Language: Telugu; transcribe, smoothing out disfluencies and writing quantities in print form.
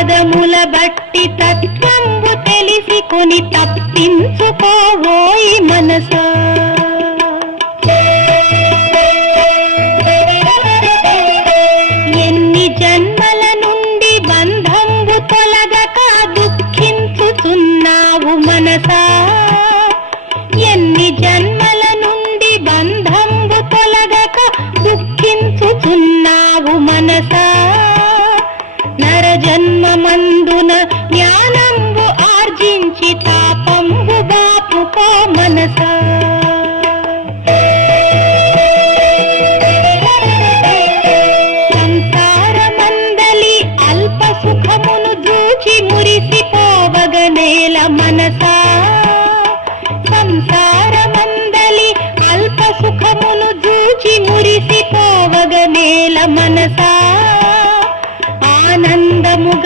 పదముల బట్టి తత్వంబు తెలిసికొని తప్పించుకోవోయి మనసా. ఎన్ని జన్మల నుండి బంధంబు తొలగక దుఃఖించుచున్నావు మనసా. ఎన్ని జన్మల నుండి బంధంబు తొలగక దుఃఖించుచున్నావు మనసా. నరజన్మమందున జ్ఞానంబు ఆర్జించి తాపంబు బాపుకో మనసా. సంసారమందలి అల్ప సుఖమును చూచి మురిసిపోవగనేల మనసా. సంసారమందలి అల్ప సుఖమును చూచి మురిసిపోవగనేల మనసా. ఆనందముగ